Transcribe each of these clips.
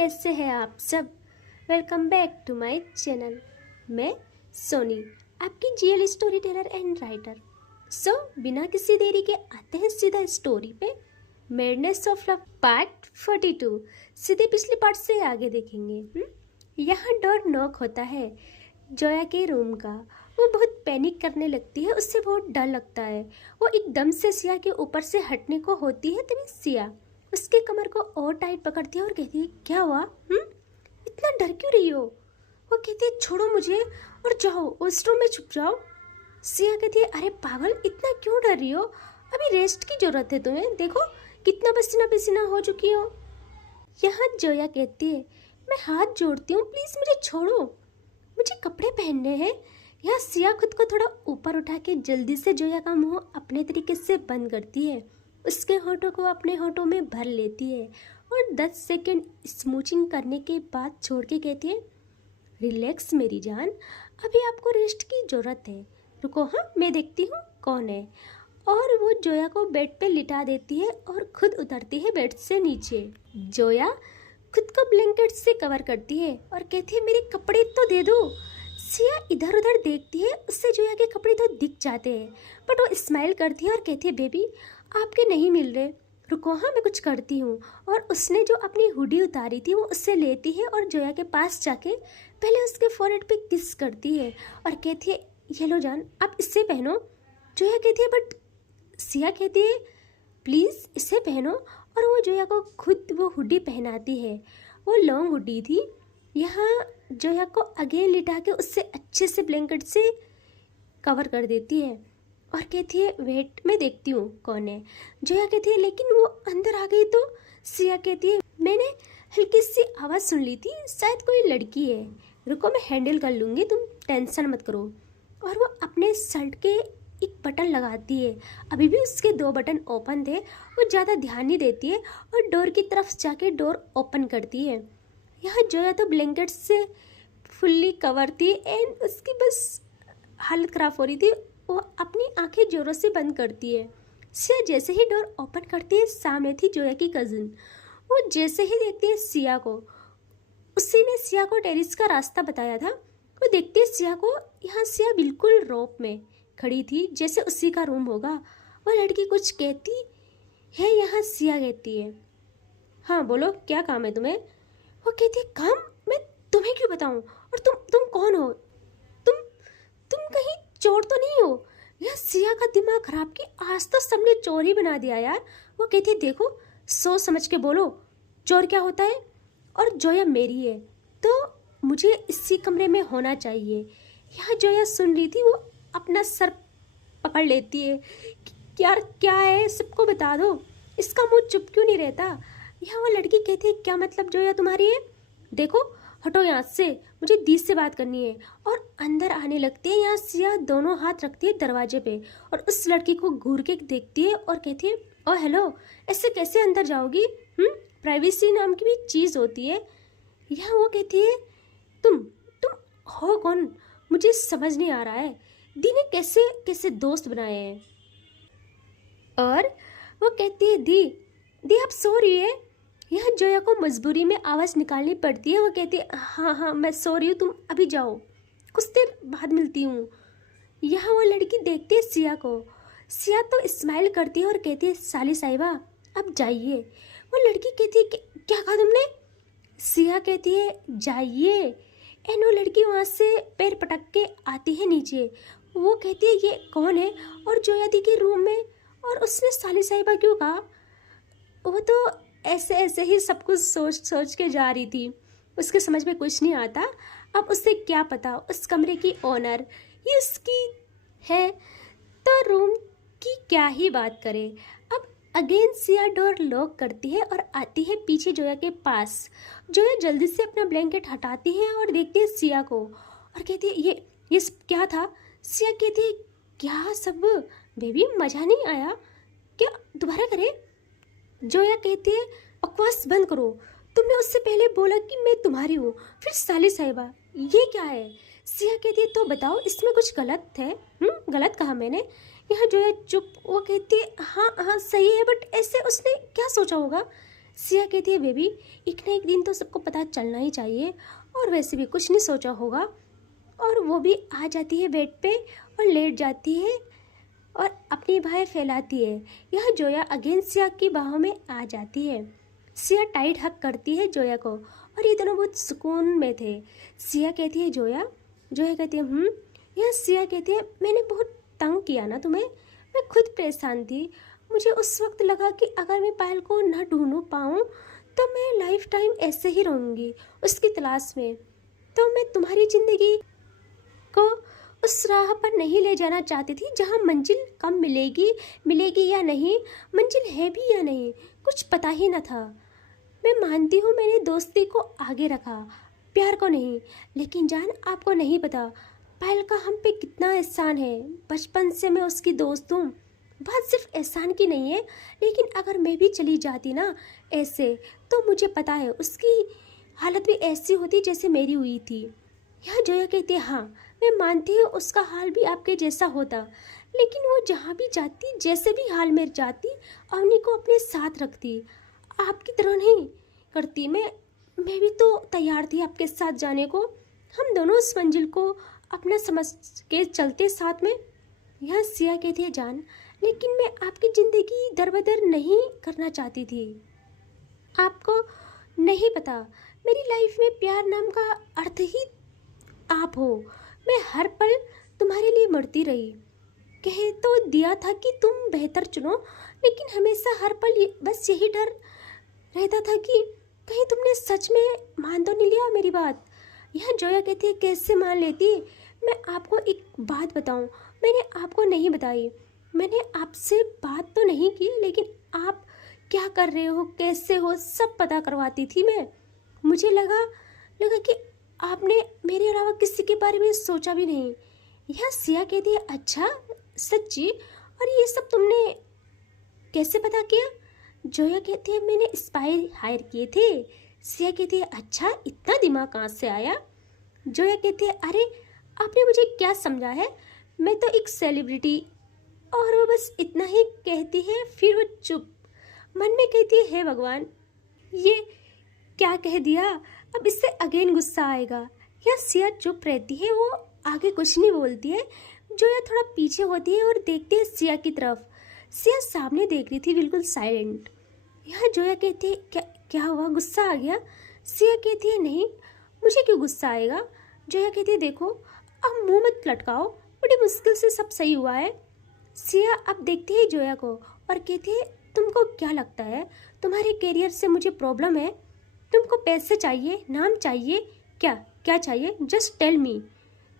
कैसे हैं आप सब। Welcome back to my channel. मैं सोनी, आपकी GL story teller and writer. So बिना किसी देरी के आते हैं सीधा स्टोरी पे। Madness of love part 42। सीधे पिछले पार्ट से आगे देखेंगे। यहाँ डोर नॉक होता है जोया के रूम का। वो बहुत पैनिक करने लगती है, उससे बहुत डर लगता है। वो एकदम से सिया के ऊपर से हटने को होती है तभी सिया उसके कमर को और टाइट पकड़ती है और कहती है, क्या हुआ? इतना डर क्यों रही हो? वो कहती है, छोड़ो मुझे और जाओ वॉशरूम में छुप जाओ। सिया कहती है, अरे पागल, इतना क्यों डर रही हो? अभी रेस्ट की जरूरत है तुम्हें, देखो कितना पसीना पसीना हो चुकी हो। यहाँ जोया कहती है, मैं हाथ जोड़ती हूँ, प्लीज मुझे छोड़ो, मुझे कपड़े पहनने हैं। यहाँ सिया खुद को थोड़ा ऊपर उठा के जल्दी से जोया का मुंह अपने तरीके से बंद करती है, उसके होठों को अपने होठों में भर लेती है और 10 सेकंड स्मूचिंग करने के बाद छोड़ के कहती है, रिलैक्स मेरी जान, अभी आपको रेस्ट की ज़रूरत है, रुको, हाँ मैं देखती हूँ कौन है। और वो जोया को बेड पे लिटा देती है और खुद उतरती है बेड से नीचे। जोया खुद को ब्लैंकेट से कवर करती है और कहती है, मेरे कपड़े तो दे दो। सिया इधर उधर देखती है, उससे जोया के कपड़े तो दिख जाते हैं, बट वो स्माइल करती है और कहती है, बेबी आपके नहीं मिल रहे, रुको, हाँ मैं कुछ करती हूँ। और उसने जो अपनी हुडी उतारी थी वो उससे लेती है और जोया के पास जाके पहले उसके फोrehead पे किस करती है और कहती है, ये लो जान, आप इससे पहनो। जोया कहती है, बट सिया कहती है, प्लीज़ इसे पहनो। और वो जोया को खुद वो हुडी पहनाती है। वो लॉन्ग हुडी थी। यहाँ जोया को अगेन लिटा के उससे अच्छे से ब्लैंकेट से कवर कर देती है और कहती है, वेट मैं देखती हूँ कौन है। जोया कहती है, लेकिन वो अंदर आ गई तो। सिया कहती है, मैंने हल्की सी आवाज़ सुन ली थी, शायद कोई लड़की है, रुको मैं हैंडल कर लूँगी, तुम टेंशन मत करो। और वो अपने शर्ट के एक बटन लगाती है, अभी भी उसके 2 बटन ओपन थे, वो ज़्यादा ध्यान नहीं देती है और डोर की तरफ जाके डोर ओपन करती है। यहाँ जोया तो ब्लैंकेट से फुल्ली कवर थी एंड उसकी बस हालत ख़राब हो रही थी। वो अपनी आंखें जोरों से बंद करती है। सिया जैसे ही डोर ओपन करती है, सामने थी जोया की कजिन। वो जैसे ही देखती है सिया को, उसी ने सिया को टेरिस का रास्ता बताया था, वो देखती है सिया को। यहाँ सिया बिल्कुल रोप में खड़ी थी, जैसे उसी का रूम होगा। वो लड़की कुछ कहती है, यहाँ सिया कहती है, हाँ बोलो क्या काम है तुम्हें? वो कहती है, काम? मैं तुम्हें क्यों बताऊँ? और तुम कौन हो? तुम कहीं चोर तो नहीं हो? यार सिया का दिमाग खराब कि आज तो सबने चोर ही बना दिया यार। वो कहती है, देखो सोच समझ के बोलो, चोर क्या होता है? और जोया मेरी है तो मुझे इसी कमरे में होना चाहिए। यहाँ जोया सुन रही थी, वो अपना सर पकड़ लेती है कि यार क्या है, सबको बता दो, इसका मुंह चुप क्यों नहीं रहता। यहाँ वो लड़की कहती है, क्या मतलब जोया तुम्हारी है? देखो हटो यहाँ से, मुझे दी से बात करनी है। और अंदर आने लगती है। यहाँ सिया दोनों हाथ रखती है दरवाजे पे और उस लड़की को घूर के देखती है और कहती है, ओ हेलो, ऐसे कैसे अंदर जाओगी? प्राइवेसी नाम की भी चीज़ होती है। यहाँ वो कहती है, तुम हो कौन? मुझे समझ नहीं आ रहा है, दी ने कैसे कैसे दोस्त बनाए हैं। और वो कहती है, दी आप सो रही है? यहाँ जोया को मजबूरी में आवाज़ निकालनी पड़ती है। वो कहती है, हाँ मैं सो रही हूँ, तुम अभी जाओ, कुछ देर बाद मिलती हूँ। यहाँ वो लड़की देखती है सिया को। सिया तो स्माइल करती है और कहती है, साली साहिबा अब जाइए। वो लड़की कहती है, क्या कहा तुमने? सिया कहती है, जाइए। एंड वो लड़की वहाँ से पैर पटक के आती है नीचे। वो कहती है, ये कौन है? और जोया दी के रूम में, और उसने साली साहिबा क्यों कहा? वो तो ऐसे ऐसे ही सब कुछ सोच के जा रही थी, उसके समझ में कुछ नहीं आता। अब उससे क्या पता उस कमरे की ओनर ही उसकी है, तो रूम की क्या ही बात करे। अब अगेन सिया डोर लॉक करती है और आती है पीछे जोया के पास। जोया जल्दी से अपना ब्लैंकेट हटाती है और देखती है सिया को और कहती है, ये सब क्या था? सिया कहती है, क्या सब? बेबी मज़ा नहीं आया क्या? दोबारा करें? जोया कहती है, बकवास बंद करो, तुमने उससे पहले बोला कि मैं तुम्हारी हूँ, फिर साली साहिबा, ये क्या है? सिया कहती है, तो बताओ इसमें कुछ गलत है? गलत कहा मैंने? यहाँ जोया चुप। वो कहती है, हाँ सही है, बट ऐसे उसने क्या सोचा होगा? सिया कहती है बेबी, एक ना एक दिन तो सबको पता चलना ही चाहिए, और वैसे भी कुछ नहीं सोचा होगा। और वो भी आ जाती है बेड पे और लेट जाती है और अपनी बाहें फैलाती है। यह जोया अगेन सिया की बाहों में आ जाती है। सिया टाइट हक करती है जोया को और ये दोनों बहुत सुकून में थे। सिया कहती है जोया, जोया कहती है यह सिया कहती है मैंने बहुत तंग किया ना तुम्हें, मैं खुद परेशान थी। मुझे उस वक्त लगा कि अगर मैं पायल को न ढूंढ पाऊँ तो मैं लाइफ टाइम ऐसे ही रहूँगी उसकी तलाश में। तो मैं तुम्हारी ज़िंदगी को उस राह पर नहीं ले जाना चाहती थी जहाँ मंजिल कम मिलेगी या नहीं, मंजिल है भी या नहीं, कुछ पता ही न था। मैं मानती हूँ मैंने दोस्ती को आगे रखा, प्यार को नहीं। लेकिन जान, आपको नहीं पता पायल का हम पे कितना एहसान है। बचपन से मैं उसकी दोस्त हूँ। बात सिर्फ एहसान की नहीं है, लेकिन अगर मैं भी चली जाती ना ऐसे, तो मुझे पता है उसकी हालत भी ऐसी होती जैसे मेरी हुई थी। यह जोया कहती है हाँ, मैं मानती हूँ उसका हाल भी आपके जैसा होता, लेकिन वो जहाँ भी जाती, जैसे भी हाल में जाती, अवनी को अपने साथ रखती, आपकी तरह नहीं करती। मैं भी तो तैयार थी आपके साथ जाने को। हम दोनों उस मंजिल को अपना समझ के चलते साथ में। यह सिया कहती है जान, लेकिन मैं आपकी ज़िंदगी दरबदर नहीं करना चाहती थी। आपको नहीं पता, मेरी लाइफ में प्यार नाम का अर्थ ही आप हो। मैं हर पल तुम्हारे लिए मरती रही। कह तो दिया था कि तुम बेहतर चुनो, लेकिन हमेशा हर पल बस यही डर रहता था कि कहीं तुमने सच में मान तो नहीं लिया मेरी बात। यह जोया कहती है कैसे मान लेती। मैं आपको एक बात बताऊं, मैंने आपको नहीं बताई। मैंने आपसे बात तो नहीं की, लेकिन आप क्या कर रहे हो, कैसे हो, सब पता करवाती थी मैं। मुझे लगा कि आपने मेरे अलावा किसी के बारे में सोचा भी नहीं। यह सिया कहती है अच्छा सच्ची, और ये सब तुमने कैसे पता किया? जोया कहती है मैंने स्पाई हायर किए थे। सिया कहती है अच्छा, इतना दिमाग कहाँ से आया? जोया कहती है अरे आपने मुझे क्या समझा है, मैं तो एक सेलिब्रिटी। और वो बस इतना ही कहती है, फिर वो चुप। मन में कहती है हे भगवान, ये क्या कह दिया, अब इससे अगेन गुस्सा आएगा। या सिया चुप रहती है, वो आगे कुछ नहीं बोलती है। जोया थोड़ा पीछे होती है और देखती है सिया की तरफ। सिया सामने देख रही थी बिल्कुल साइलेंट। यह जोया कहती है क्या हुआ, गुस्सा आ गया? सिया कहती है नहीं, मुझे क्यों गुस्सा आएगा। जोया कहती है देखो, अब मुंह मत लटकाओ, बड़ी मुश्किल से सब सही हुआ है। सिया अब देखती है जोया को और कहती है तुमको क्या लगता है तुम्हारे करियर से मुझे प्रॉब्लम है? तुमको पैसे चाहिए, नाम चाहिए, क्या चाहिए? जस्ट टेल मी,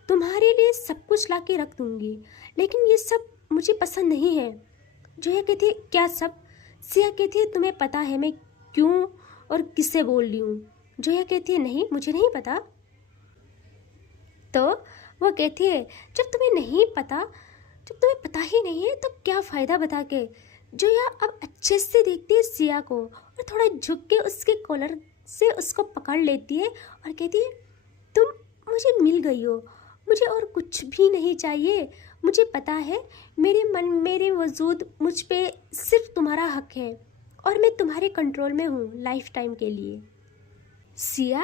तुम्हारे लिए सब कुछ ला के रख दूंगी, लेकिन ये सब मुझे पसंद नहीं है। जोया कहती है क्या सब? सिया कहती है तुम्हें पता है मैं क्यों और किससे बोल रही हूँ? जोया कहती है नहीं, मुझे नहीं पता। तो वो कहती है जब तुम्हें पता ही नहीं है तो क्या फ़ायदा बता के। जोया अब अच्छे से देखती है सिया को और थोड़ा झुक के उसके कॉलर से उसको पकड़ लेती है और कहती है तुम मुझे मिल गई हो, मुझे और कुछ भी नहीं चाहिए। मुझे पता है मेरे वजूद मुझ पे सिर्फ तुम्हारा हक है और मैं तुम्हारे कंट्रोल में हूँ लाइफ टाइम के लिए। सिया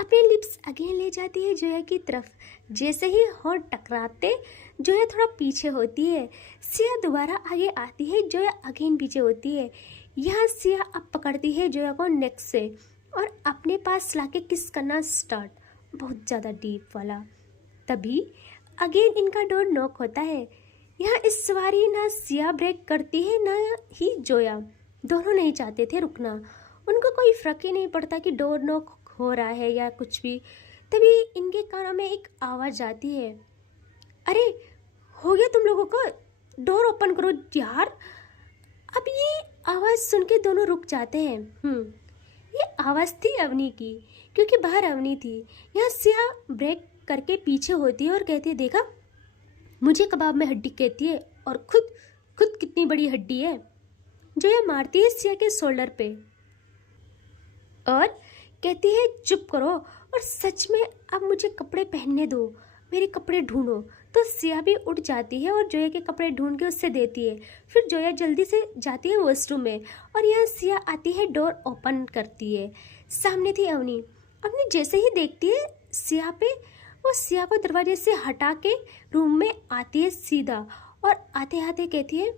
अपने लिप्स अगेन ले जाती है जोया की तरफ। जैसे ही होंठ टकराते जोया थोड़ा पीछे होती है। सिया दोबारा आगे आती है, जोया अगेन पीछे होती है। यहाँ सिया अब पकड़ती है जोया को नेक से और अपने पास लाके किस करना स्टार्ट, बहुत ज़्यादा डीप वाला। तभी अगेन इनका डोर नॉक होता है। यहाँ इस सवारी ना सिया ब्रेक करती है ना ही जोया, दोनों नहीं चाहते थे रुकना। उनको कोई फ़र्क ही नहीं पड़ता कि डोर नॉक हो रहा है या कुछ भी। तभी इनके कानों में एक आवाज़ आती है, अरे हो गया तुम लोगों को, डोर ओपन करो यार। अब ये आवाज़ सुन के दोनों रुक जाते हैं। ये आवाज़ थी अवनी की, क्योंकि बाहर अवनी थी। यहाँ सिया ब्रेक करके पीछे होती है और कहती है देखा, मुझे कबाब में हड्डी कहती है और खुद कितनी बड़ी हड्डी है। जोया मारती है सिया के शोल्डर पे और कहती है चुप करो और सच में अब मुझे कपड़े पहनने दो, मेरे कपड़े ढूंढो, तो सिया भी उठ जाती है और जोया के कपड़े ढूंढ के उससे देती है। फिर जोया जल्दी से जाती है वॉशरूम में और यहाँ सिया आती है, डोर ओपन करती है। सामने थी अवनी। अवनी जैसे ही देखती है सिया पे, वो सिया को दरवाजे से हटा के रूम में आती है सीधा और आते आते कहती है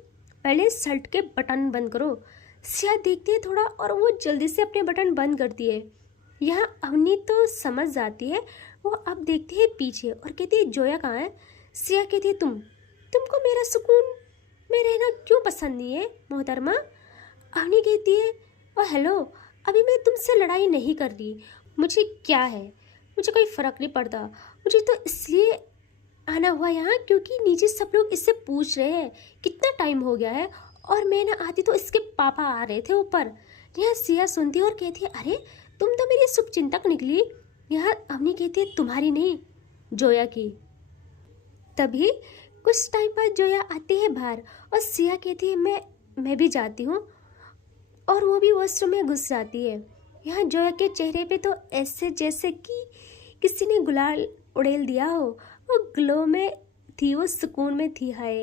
पहले शर्ट के बटन बंद करो। सिया देखती है थोड़ा और वो जल्दी से अपने बटन बंद करती है। यहाँ अवनी तो समझ जाती है, वो अब देखती है पीछे और कहती है जोया कहाँ है। सिया कहती है तुमको मेरा सुकून में रहना क्यों पसंद नहीं है मोहतरमा। अवनी कहती है ओ हेलो, अभी मैं तुमसे लड़ाई नहीं कर रही, मुझे क्या है, मुझे कोई फ़र्क नहीं पड़ता। मुझे तो इसलिए आना हुआ यहाँ क्योंकि नीचे सब लोग इससे पूछ रहे हैं कितना टाइम हो गया है, और मैं ना आती तो इसके पापा आ रहे थे ऊपर। यहाँ सिया सुनती है और कहती है अरे तुम तो मेरी शुभचिंतक निकली। यहाँ अवनी कहती है तुम्हारी नहीं, जोया की। तभी कुछ टाइम बाद जोया आती है बाहर और सिया कहती है मैं भी जाती हूँ, और वो भी वॉशरूम में घुस जाती है। यहाँ जोया के चेहरे पे तो ऐसे जैसे कि किसी ने गुलाल उड़ेल दिया हो, वो ग्लो में थी, वो सुकून में थी। हाय,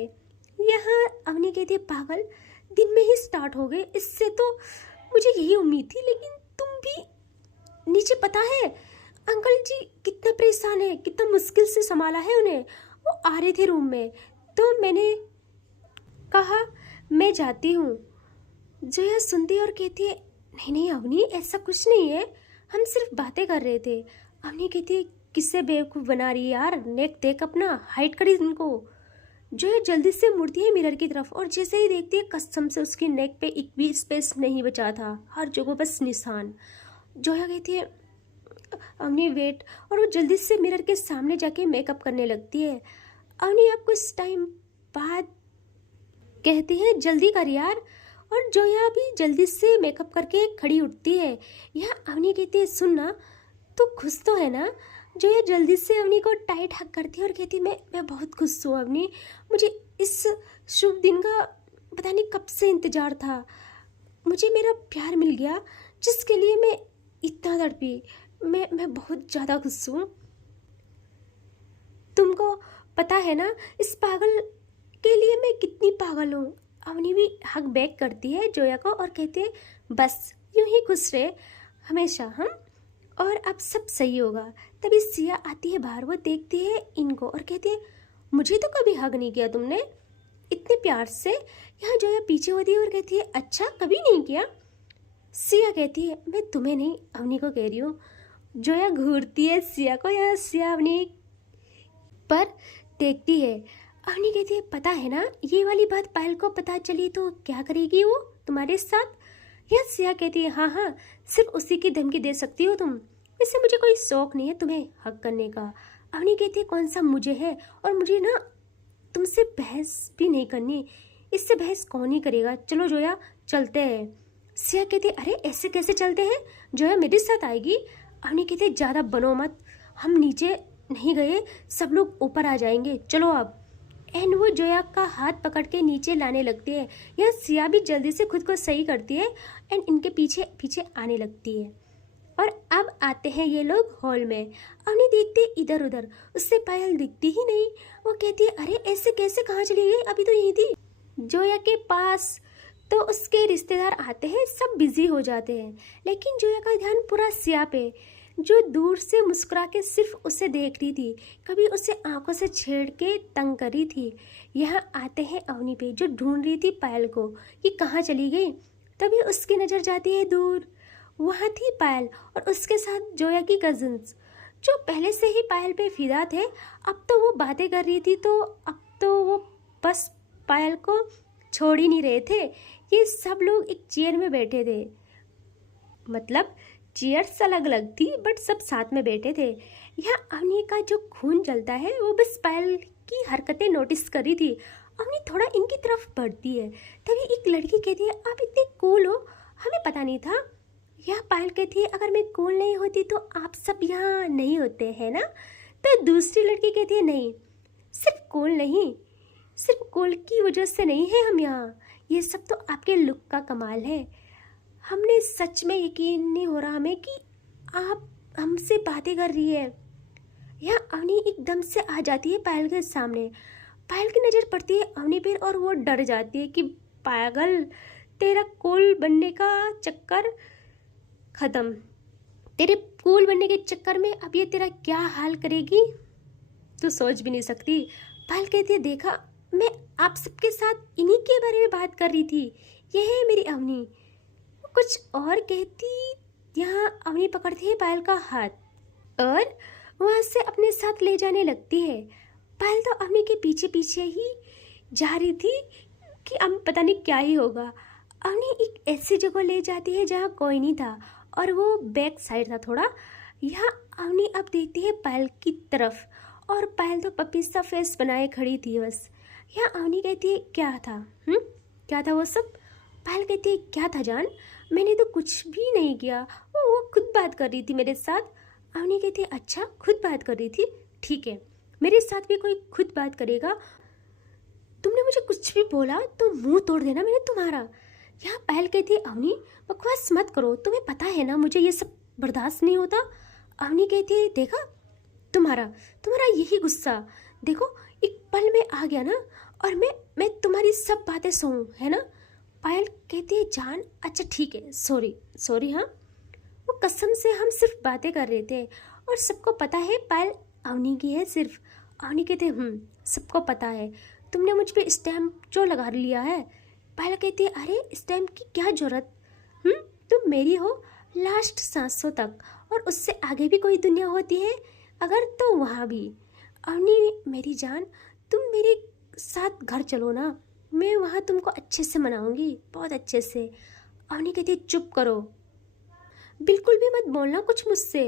यहाँ अवनी कहती है पागल, दिन में ही स्टार्ट हो गए, इससे तो मुझे यही उम्मीद थी। लेकिन तुम भी नीचे, पता है अंकल जी कितना परेशान है, कितना मुश्किल से संभाला है उन्हें। वो आ रहे थे रूम में तो मैंने कहा मैं जाती हूँ। जोया सुनती और कहती है नहीं अवनी, ऐसा कुछ नहीं है, हम सिर्फ बातें कर रहे थे। अवनी कहती है किससे बेवकूफ़ बना रही है यार, नेक देख अपना, हाइट करी इनको। जोया जल्दी से मुड़ती है मिरर की तरफ और जैसे ही देखती है कसम से उसकी नेक पे एक भी स्पेस नहीं बचा था, हर जगह बस निशान। जोया कहती है अवनी वेट, और वो जल्दी से मिरर के सामने जाके मेकअप करने लगती है। अवनी अब कुछ टाइम बाद कहती है जल्दी कर यार, और जोया भी जल्दी से मेकअप करके खड़ी उठती है। यहाँ अवनी कहती है सुन ना, तू खुश तो है ना। जोया जल्दी से अवनी को टाइट हक करती है और कहती है मैं बहुत खुश हूँ अवनी, मुझे इस शुभ दिन का पता नहीं कब से इंतज़ार था। मुझे मेरा प्यार मिल गया जिसके लिए मैं इतना तड़पी। मैं बहुत ज़्यादा खुश हूँ। तुमको पता है ना इस पागल के लिए मैं कितनी पागल हूँ। अवनी भी हक बैक करती है जोया को और कहती है बस यूं ही खुश रहे हमेशा हम, और अब सब सही होगा। तभी सिया आती है बाहर, वो देखती है इनको और कहती है मुझे तो कभी हग नहीं किया तुमने इतने प्यार से। यहाँ जोया पीछे होती है और कहती है अच्छा कभी नहीं किया। सिया कहती है मैं तुम्हें नहीं अवनी को कह रही हूँ। जोया घूरती है सिया को, यहाँ सिया अवनी पर देखती है। अवनी कहती है पता है ना ये वाली बात पायल को पता चली तो क्या करेगी वो तुम्हारे साथ। यह सिया कहती है हाँ सिर्फ उसी की धमकी दे सकती हो तुम, इससे मुझे कोई शौक नहीं है तुम्हें हक करने का। अवनी कहती है कौन सा मुझे है, और मुझे ना तुमसे बहस भी नहीं करनी, इससे बहस कौन ही करेगा, चलो जोया चलते हैं। सिया कहती है अरे ऐसे कैसे चलते हैं, जोया मेरे साथ आएगी। अवनी कहती है ज़्यादा बनो मत, हम नीचे नहीं गए, सब लोग ऊपर आ जाएंगे, चलो अब। एंड वो जोया का हाथ पकड़ के नीचे लाने लगती है। यह सिया भी जल्दी से खुद को सही करती है एंड इनके पीछे पीछे आने लगती है। और अब आते हैं ये लोग हॉल में। अवनी देखती है इधर उधर, उससे पायल दिखती ही नहीं। वो कहती है अरे ऐसे कैसे, कहाँ चली गई, अभी तो यहीं थी। जोया के पास तो उसके रिश्तेदार आते हैं, सब बिजी हो जाते हैं, लेकिन जोया का ध्यान पूरा सिया पे, जो दूर से मुस्कुरा के सिर्फ उसे देख रही थी, कभी उसे आंखों से छेड़ के तंग करी थी। यहाँ आते हैं अवनी पे, जो ढूंढ रही थी पायल को कि कहाँ चली गई। तभी उसकी नज़र जाती है दूर, वहाँ थी पायल और उसके साथ जोया की कजिन्स, जो पहले से ही पायल पे फिदा थे। अब तो वो बातें कर रही थी, तो अब तो वो बस पायल को छोड़ ही नहीं रहे थे। ये सब लोग एक चेयर में बैठे थे, मतलब चेयर्स अलग अलग थी बट सब साथ में बैठे थे। यहाँ अवनी का जो खून जलता है वो बस पायल की हरकतें नोटिस कर रही थी। अवनी थोड़ा इनकी तरफ बढ़ती है, तभी एक लड़की कहती है आप इतने कूल हो, हमें पता नहीं था। यह पायल कहती है अगर मैं कूल नहीं होती तो आप सब यहाँ नहीं होते हैं ना। तो दूसरी लड़की कहती है नहीं, सिर्फ कूल नहीं, सिर्फ कूल की वजह से नहीं है हम यहाँ, ये सब तो आपके लुक का कमाल है। हमने सच में यकीन नहीं हो रहा हमें कि आप हमसे बातें कर रही है। यहाँ अवनी एकदम से आ जाती है पायल के सामने। पायल की नज़र पड़ती है अवनी पर और वो डर जाती है कि पागल, तेरा कूल बनने का चक्कर ख़त्म। तेरे कूल बनने के चक्कर में अब ये तेरा क्या हाल करेगी, तू सोच भी नहीं सकती। पायल कहती है, देखा, मैं आप सबके साथ इन्हीं के बारे में बात कर रही थी, ये है मेरी अवनी। वो कुछ और कहती, यहाँ अवनी पकड़ती है पायल का हाथ और वहाँ से अपने साथ ले जाने लगती है। पायल तो अवनी के पीछे पीछे ही जा रही थी कि अब पता नहीं क्या ही होगा। अवनी एक ऐसी जगह ले जाती है जहाँ कोई नहीं था और वो बैक साइड था थोड़ा। यहाँ अवनी अब देखती है पायल की तरफ और पायल तो पपी सा फेस बनाए खड़ी थी बस। यहाँ अवनी कहती है, क्या था? क्या था वो सब? पायल कहती है, क्या था जान, मैंने तो कुछ भी नहीं किया, वो खुद बात कर रही थी मेरे साथ। अवनी कहती है, अच्छा, खुद बात कर रही थी, ठीक है, मेरे साथ भी कोई खुद बात करेगा, तुमने मुझे कुछ भी बोला तो मुंह तोड़ देना मैंने तुम्हारा। यहाँ पायल कहती है, अवनी बकवास मत करो, तुम्हें पता है ना मुझे ये सब बर्दाश्त नहीं होता। अवनी कहती है, देखा, तुम्हारा यही गुस्सा, देखो एक पल में आ गया ना, और मैं तुम्हारी सब बातें सुनूं, है ना? पायल कहती है, जान, अच्छा ठीक है, सॉरी। हाँ, वो कसम से हम सिर्फ बातें कर रहे थे और सबको पता है पायल अवनी की है सिर्फ। अवनी कहते, सबको पता है, तुमने मुझ पे स्टैम्प जो लगा लिया है। पायल कहती है, अरे स्टैम्प की क्या जरूरत, तुम मेरी हो लास्ट सांसों तक, और उससे आगे भी कोई दुनिया होती है अगर, तो वहाँ भी। अवनी मेरी जान, तुम मेरे साथ घर चलो ना, मैं वहाँ तुमको अच्छे से मनाऊंगी, बहुत अच्छे से। अवनी कहती है, चुप करो, बिल्कुल भी मत बोलना कुछ मुझसे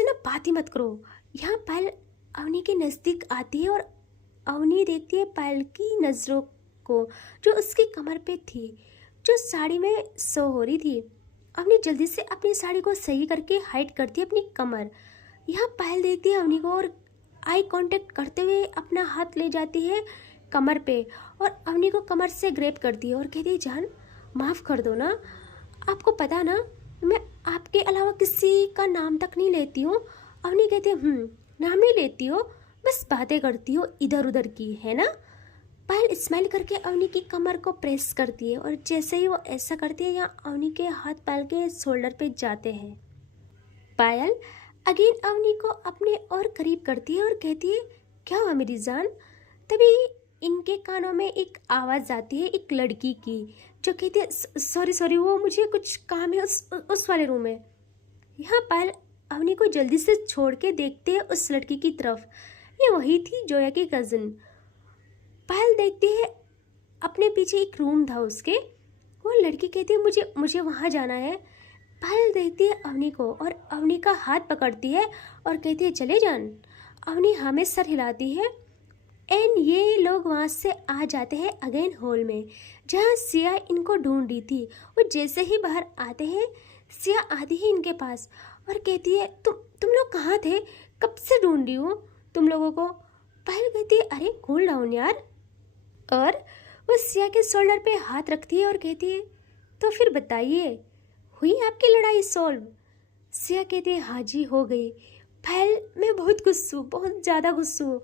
ना बात ही मत करो। यहाँ पायल अवनी के नज़दीक आती है और अवनी देखती है पायल की नज़रों को जो उसकी कमर पे थी, जो साड़ी में सो हो रही थी। अवनी जल्दी से अपनी साड़ी को सही करके हाइड करती है अपनी कमर। यहाँ पायल देखती है अवनी को और आई कांटेक्ट करते हुए अपना हाथ ले जाती है कमर पे और अवनी को कमर से ग्रैब करती है और कहती है, जान माफ़ कर दो ना, आपको पता ना मैं आपके अलावा किसी का नाम तक नहीं लेती हूँ। अवनी कहती है, नाम नहीं लेती हो, बस बातें करती हो इधर उधर की, है ना? पायल स्माइल करके अवनी की कमर को प्रेस करती है और जैसे ही वो ऐसा करती है, यहाँ अवनी के हाथ पायल के शोल्डर पे जाते हैं। पायल अगेन अवनी को अपने और करीब करती है और कहती है, क्या हुआ मेरी जान? तभी इनके कानों में एक आवाज़ आती है एक लड़की की, जो कहती है, सॉरी, वो मुझे कुछ काम है उस वाले रूम में। यहाँ पायल अवनी को जल्दी से छोड़ के देखते हैं उस लड़की की तरफ। ये वही थी जोया की कज़न। पायल देखती है अपने पीछे एक रूम था उसके। वो लड़की कहती है, मुझे वहाँ जाना है। पायल देखती है अवनी को और अवनी का हाथ पकड़ती है और कहती है, चले जान। अवनी हमें सर हिलाती है एंड ये लोग वहाँ से आ जाते हैं अगेन हॉल में, जहाँ सिया इनको ढूंढ रही थी। वो जैसे ही बाहर आते हैं, सिया आती है इनके पास और कहती है, तुम लोग कहाँ थे, कब से ढूंढ रही हूँ तुम लोगों को। पायल कहती है, अरे कूल डाउन यार। और वो सिया के शोल्डर पे हाथ रखती है और कहती है, तो फिर बताइए, हुई आपकी लड़ाई सॉल्व? सिया कहती है, हाँ जी, हो गई। पायल, मैं बहुत गुस्सू, बहुत ज़्यादा गुस्सू।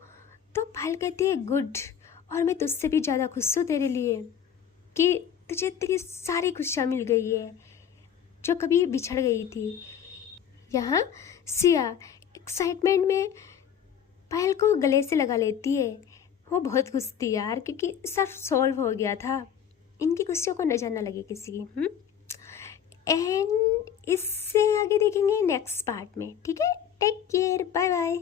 तो पायल कहती है, गुड, और मैं तुझसे भी ज़्यादा खुश हूँ तेरे लिए कि तुझे तेरी सारी खुशियाँ मिल गई है जो कभी बिछड़ गई थी। यहाँ सिया एक्साइटमेंट में पायल को गले से लगा लेती है। वो बहुत खुश थी यार, क्योंकि सब सॉल्व हो गया था, इनकी खुशियों को नजर न लगे किसी की। एंड इससे आगे देखेंगे नेक्स्ट पार्ट में, ठीक है? Take care, bye bye.